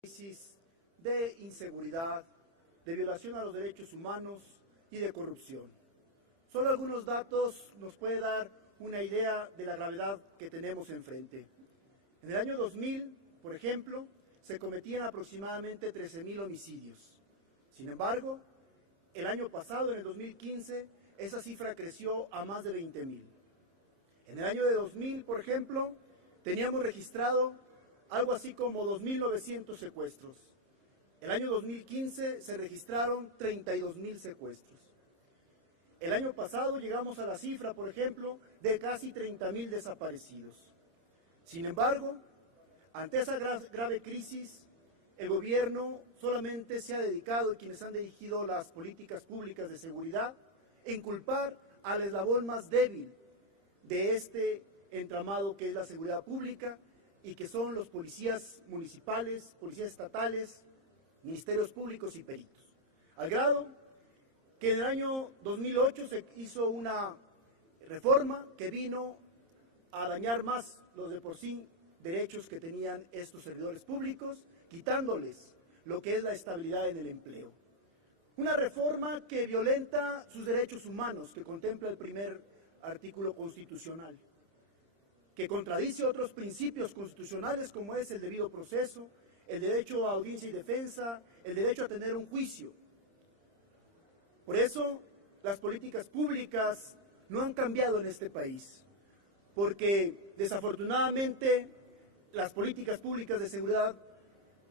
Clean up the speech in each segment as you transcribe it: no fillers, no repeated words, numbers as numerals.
crisis de inseguridad, de violación a los derechos humanos y de corrupción. Solo algunos datos nos pueden dar una idea de la gravedad que tenemos enfrente. En el año 2000, por ejemplo, se cometían aproximadamente 13.000 homicidios. Sin embargo, el año pasado, en el 2015, esa cifra creció a más de 20.000. En el año de 2000, por ejemplo, teníamos registrado algo así como 2.900 secuestros. El año 2015 se registraron 32.000 secuestros. El año pasado llegamos a la cifra, por ejemplo, de casi 30.000 desaparecidos. Sin embargo, ante esa grave crisis, el gobierno solamente se ha dedicado, y quienes han dirigido las políticas públicas de seguridad, en culpar al eslabón más débil de este entramado que es la seguridad pública, y que son los policías municipales, policías estatales, ministerios públicos y peritos. Al grado que en el año 2008 se hizo una reforma que vino a dañar más los de por sí derechos que tenían estos servidores públicos, quitándoles lo que es la estabilidad en el empleo. Una reforma que violenta sus derechos humanos, que contempla el primer artículo constitucional, que contradice otros principios constitucionales como es el debido proceso, el derecho a audiencia y defensa, el derecho a tener un juicio. Por eso, las políticas públicas no han cambiado en este país, porque desafortunadamente las políticas públicas de seguridad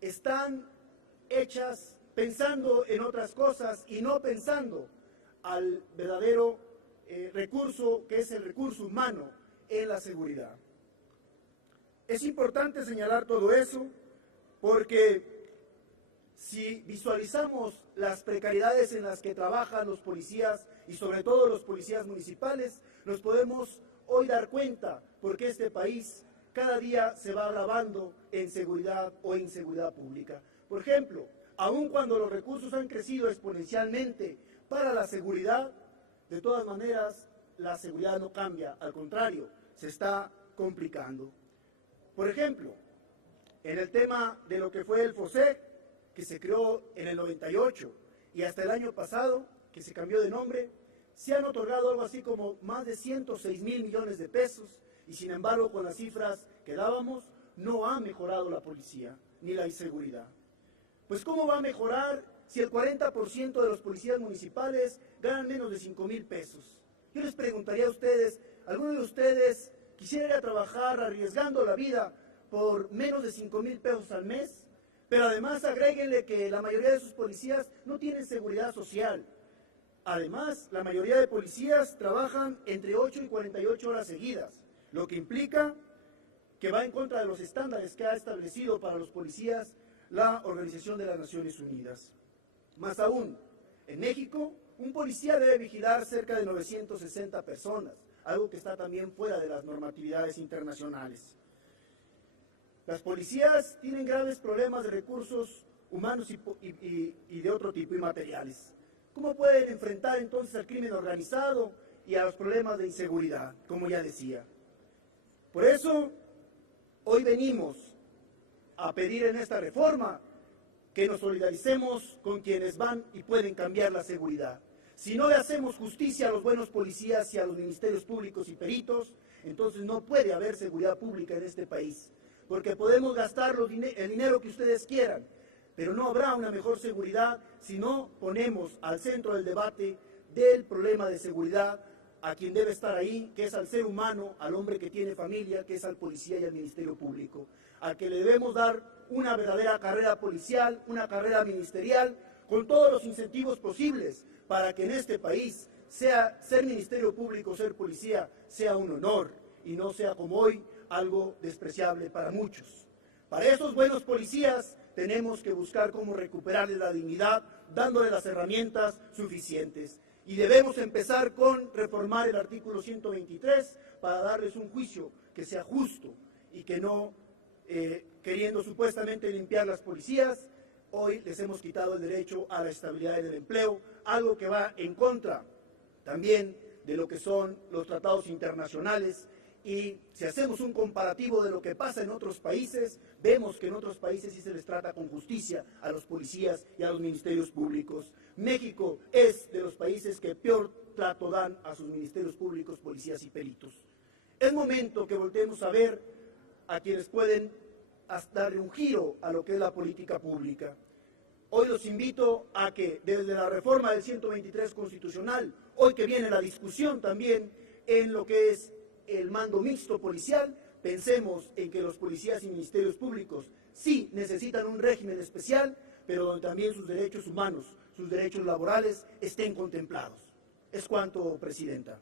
están hechas pensando en otras cosas y no pensando al verdadero recurso que es el recurso humano en la seguridad. Es importante señalar todo eso porque si visualizamos las precariedades en las que trabajan los policías y sobre todo los policías municipales, nos podemos hoy dar cuenta porque este país cada día se va agravando en seguridad o inseguridad pública. Por ejemplo, aun cuando los recursos han crecido exponencialmente para la seguridad, de todas maneras la seguridad no cambia, al contrario, se está complicando. Por ejemplo, en el tema de lo que fue el FOSEC, que se creó en el 98 y hasta el año pasado, que se cambió de nombre, se han otorgado algo así como más de 106.000 millones de pesos y sin embargo con las cifras que dábamos no ha mejorado la policía ni la inseguridad. Pues ¿cómo va a mejorar si el 40% de los policías municipales ganan menos de 5.000 pesos? Yo les preguntaría a ustedes, ¿alguno de ustedes quisiera ir a trabajar arriesgando la vida por menos de 5.000 pesos al mes? Pero además agréguenle que la mayoría de sus policías no tienen seguridad social. Además, la mayoría de policías trabajan entre 8 y 48 horas seguidas, lo que implica que va en contra de los estándares que ha establecido para los policías la Organización de las Naciones Unidas. Más aún, en México, un policía debe vigilar cerca de 960 personas, algo que está también fuera de las normatividades internacionales. Las policías tienen graves problemas de recursos humanos y de otro tipo y materiales. ¿Cómo pueden enfrentar entonces al crimen organizado y a los problemas de inseguridad, como ya decía? Por eso, hoy venimos a pedir en esta reforma que nos solidaricemos con quienes van y pueden cambiar la seguridad. Si no le hacemos justicia a los buenos policías y a los ministerios públicos y peritos, entonces no puede haber seguridad pública en este país. Porque podemos gastar el dinero que ustedes quieran, pero no habrá una mejor seguridad si no ponemos al centro del debate del problema de seguridad a quien debe estar ahí, que es al ser humano, al hombre que tiene familia, que es al policía y al Ministerio Público, al que le debemos dar una verdadera carrera policial, una carrera ministerial, con todos los incentivos posibles para que en este país ser Ministerio Público, ser policía, sea un honor y no sea como hoy, algo despreciable para muchos. Para esos buenos policías tenemos que buscar cómo recuperarles la dignidad, dándoles las herramientas suficientes. Y debemos empezar con reformar el artículo 123 para darles un juicio que sea justo y que no, queriendo supuestamente limpiar las policías, hoy les hemos quitado el derecho a la estabilidad en el empleo, algo que va en contra también de lo que son los tratados internacionales Y si hacemos un comparativo de lo que pasa en otros países, vemos que en otros países sí se les trata con justicia a los policías y a los ministerios públicos. México es de los países que peor trato dan a sus ministerios públicos, policías y peritos. Es momento que volteemos a ver a quienes pueden darle un giro a lo que es la política pública. Hoy los invito a que desde la reforma del 123 constitucional, hoy que viene la discusión también en lo que es el mando mixto policial, pensemos en que los policías y ministerios públicos sí necesitan un régimen especial, pero donde también sus derechos humanos, sus derechos laborales estén contemplados. Es cuanto, Presidenta.